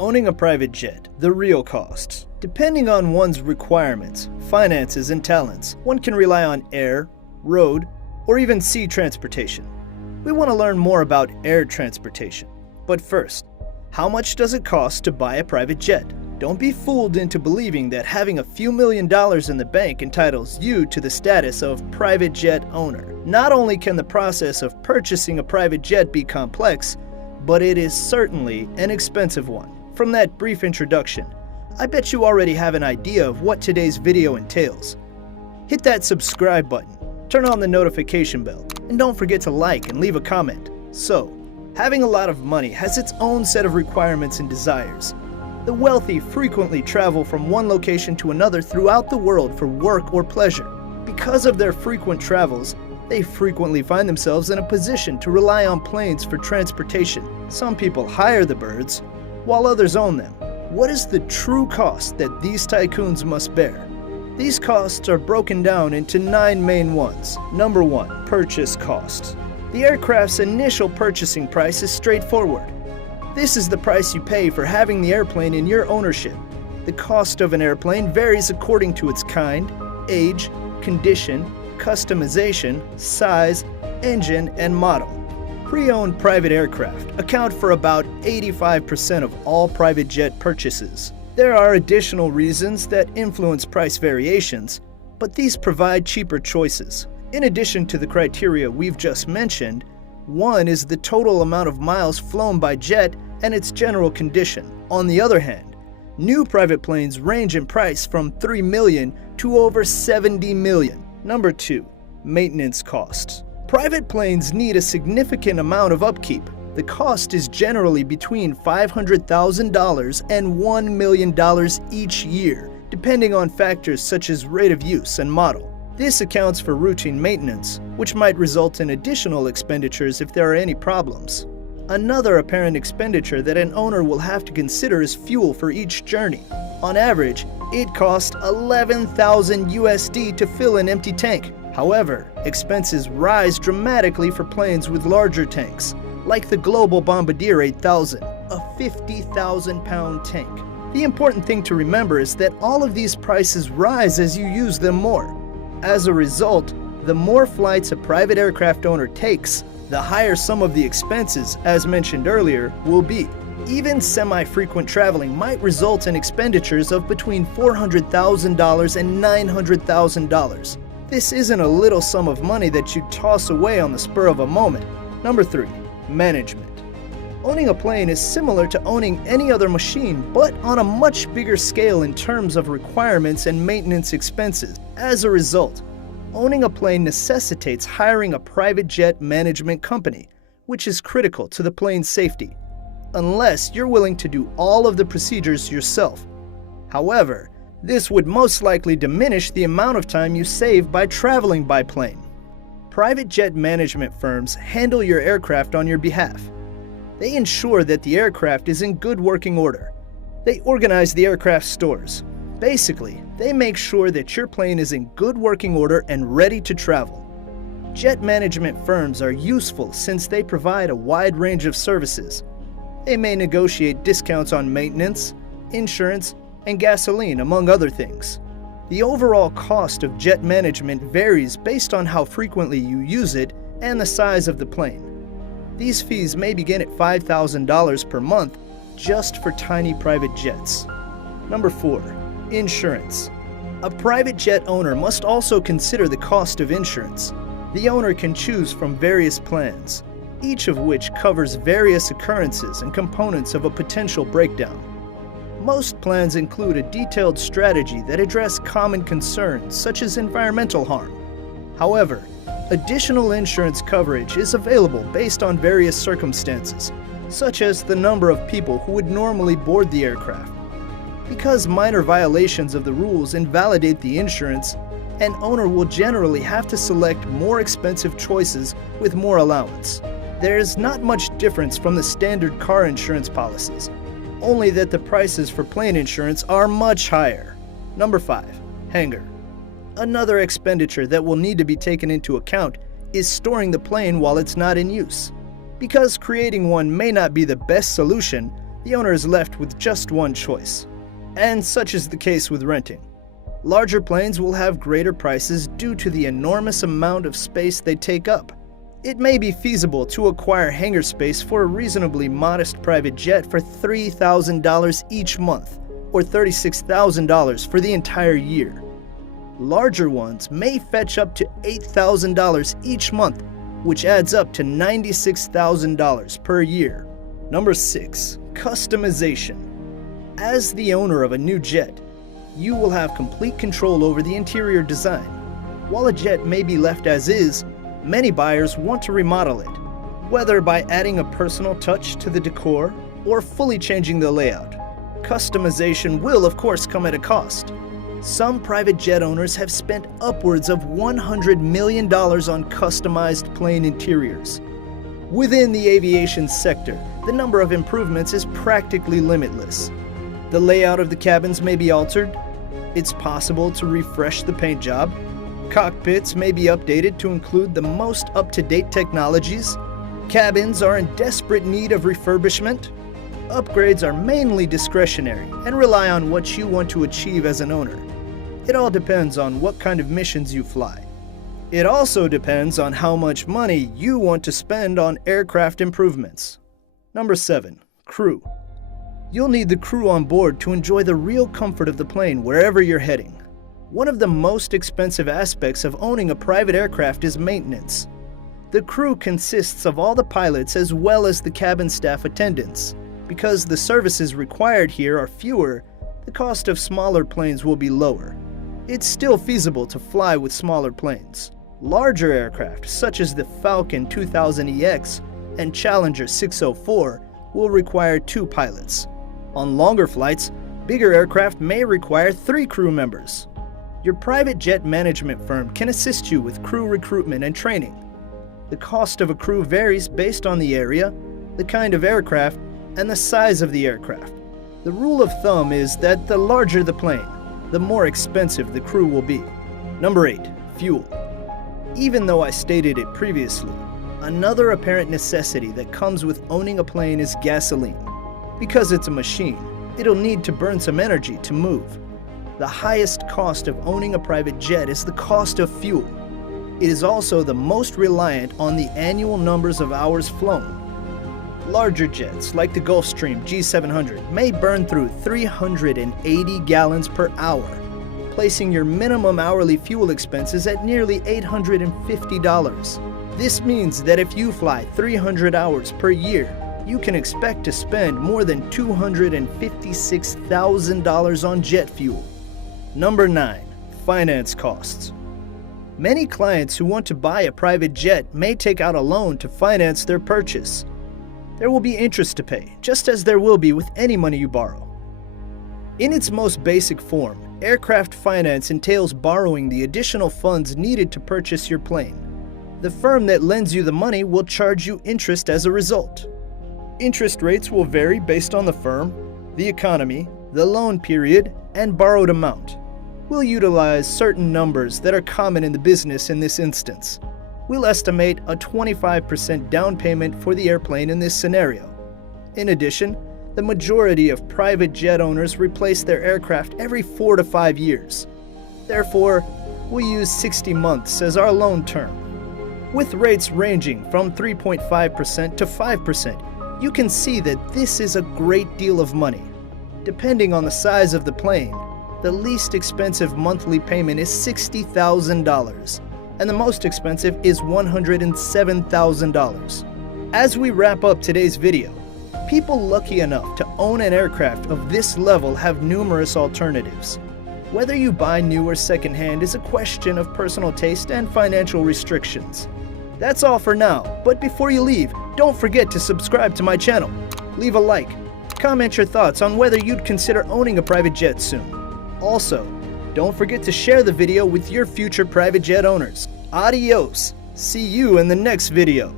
Owning a private jet, the real costs. Depending on one's requirements, finances, and talents, one can rely on air, road, or even sea transportation. We want to learn more about air transportation. But first, how much does it cost to buy a private jet? Don't be fooled into believing that having a few $1,000,000 in the bank entitles you to the status of private jet owner. Not only can the process of purchasing a private jet be complex, but it is certainly an expensive one. From that brief introduction, I bet you already have an idea of what today's video entails. Hit that subscribe button, turn on the notification bell, and don't forget to like and leave a comment. So, having a lot of money has its own set of requirements and desires. The wealthy frequently travel from one location to another throughout the world for work or pleasure. Because of their frequent travels, they frequently find themselves in a position to rely on planes for transportation. Some people hire the birds, while others own them. What is the true cost that these tycoons must bear? These costs are broken down into 9 main ones. Number 1, purchase costs. The aircraft's initial purchasing price is straightforward. This is the price you pay for having the airplane in your ownership. The cost of an airplane varies according to its kind, age, condition, customization, size, engine, and model. Pre-owned private aircraft account for about 85% of all private jet purchases. There are additional reasons that influence price variations, but these provide cheaper choices. In addition to the criteria we've just mentioned, one is the total amount of miles flown by jet and its general condition. On the other hand, new private planes range in price from $3 million to over $70 million. Number 2, maintenance costs. Private planes need a significant amount of upkeep. The cost is generally between $500,000 and $1 million each year, depending on factors such as rate of use and model. This accounts for routine maintenance, which might result in additional expenditures if there are any problems. Another apparent expenditure that an owner will have to consider is fuel for each journey. On average, it costs $11,000 USD to fill an empty tank. However, expenses rise dramatically for planes with larger tanks, like the Global Bombardier 8000, a 50,000-pound tank. The important thing to remember is that all of these prices rise as you use them more. As a result, the more flights a private aircraft owner takes, the higher some of the expenses, as mentioned earlier, will be. Even semi-frequent traveling might result in expenditures of between $400,000 and $900,000. This isn't a little sum of money that you toss away on the spur of a moment. Number 3, management. Owning a plane is similar to owning any other machine, but on a much bigger scale in terms of requirements and maintenance expenses. As a result, owning a plane necessitates hiring a private jet management company, which is critical to the plane's safety, unless you're willing to do all of the procedures yourself. However, this would most likely diminish the amount of time you save by traveling by plane. Private jet management firms handle your aircraft on your behalf. They ensure that the aircraft is in good working order. They organize the aircraft stores. Basically, they make sure that your plane is in good working order and ready to travel. Jet management firms are useful since they provide a wide range of services. They may negotiate discounts on maintenance, insurance, and gasoline, among other things. The overall cost of jet management varies based on how frequently you use it and the size of the plane. These fees may begin at $5,000 per month just for tiny private jets. Number 4, insurance. A private jet owner must also consider the cost of insurance. The owner can choose from various plans, each of which covers various occurrences and components of a potential breakdown. Most plans include a detailed strategy that address common concerns such as environmental harm. However, additional insurance coverage is available based on various circumstances, such as the number of people who would normally board the aircraft. Because minor violations of the rules invalidate the insurance, an owner will generally have to select more expensive choices with more allowance. There's not much difference from the standard car insurance policies, only that the prices for plane insurance are much higher. Number 5, hangar. Another expenditure that will need to be taken into account is storing the plane while it's not in use. Because creating one may not be the best solution, the owner is left with just one choice. And such is the case with renting. Larger planes will have greater prices due to the enormous amount of space they take up. It may be feasible to acquire hangar space for a reasonably modest private jet for $3,000 each month, or $36,000 for the entire year. Larger ones may fetch up to $8,000 each month, which adds up to $96,000 per year. Number 6. Customization. As the owner of a new jet, you will have complete control over the interior design. While a jet may be left as is, many buyers want to remodel it, whether by adding a personal touch to the decor or fully changing the layout. Customization will, of course, come at a cost. Some private jet owners have spent upwards of $100 million on customized plane interiors. Within the aviation sector, the number of improvements is practically limitless. The layout of the cabins may be altered. It's possible to refresh the paint job. Cockpits may be updated to include the most up-to-date technologies. Cabins are in desperate need of refurbishment. Upgrades are mainly discretionary and rely on what you want to achieve as an owner. It all depends on what kind of missions you fly. It also depends on how much money you want to spend on aircraft improvements. Number 7. Crew. You'll need the crew on board to enjoy the real comfort of the plane wherever you're heading. One of the most expensive aspects of owning a private aircraft is maintenance. The crew consists of all the pilots as well as the cabin staff attendants. Because the services required here are fewer, the cost of smaller planes will be lower. It's still feasible to fly with smaller planes. Larger aircraft, such as the Falcon 2000EX and Challenger 604, will require 2 pilots. On longer flights, bigger aircraft may require 3 crew members. Your private jet management firm can assist you with crew recruitment and training. The cost of a crew varies based on the area, the kind of aircraft, and the size of the aircraft. The rule of thumb is that the larger the plane, the more expensive the crew will be. Number 8. Fuel. Even though I stated it previously, another apparent necessity that comes with owning a plane is gasoline. Because it's a machine, it'll need to burn some energy to move. The highest cost of owning a private jet is the cost of fuel. It is also the most reliant on the annual numbers of hours flown. Larger jets, like the Gulfstream G700, may burn through 380 gallons per hour, placing your minimum hourly fuel expenses at nearly $850. This means that if you fly 300 hours per year, you can expect to spend more than $256,000 on jet fuel. Number 9. Finance costs. Many clients who want to buy a private jet may take out a loan to finance their purchase. There will be interest to pay, just as there will be with any money you borrow. In its most basic form, aircraft finance entails borrowing the additional funds needed to purchase your plane. The firm that lends you the money will charge you interest as a result. Interest rates will vary based on the firm, the economy, the loan period, and borrowed amount. We'll utilize certain numbers that are common in the business in this instance. We'll estimate a 25% down payment for the airplane in this scenario. In addition, the majority of private jet owners replace their aircraft every 4 to 5 years. Therefore, we use 60 months as our loan term. With rates ranging from 3.5% to 5%, you can see that this is a great deal of money. Depending on the size of the plane, the least expensive monthly payment is $60,000, and the most expensive is $107,000. As we wrap up today's video, people lucky enough to own an aircraft of this level have numerous alternatives. Whether you buy new or secondhand is a question of personal taste and financial restrictions. That's all for now, but before you leave, don't forget to subscribe to my channel. Leave a like. Comment your thoughts on whether you'd consider owning a private jet soon. Also, don't forget to share the video with your future private jet owners. Adios! See you in the next video.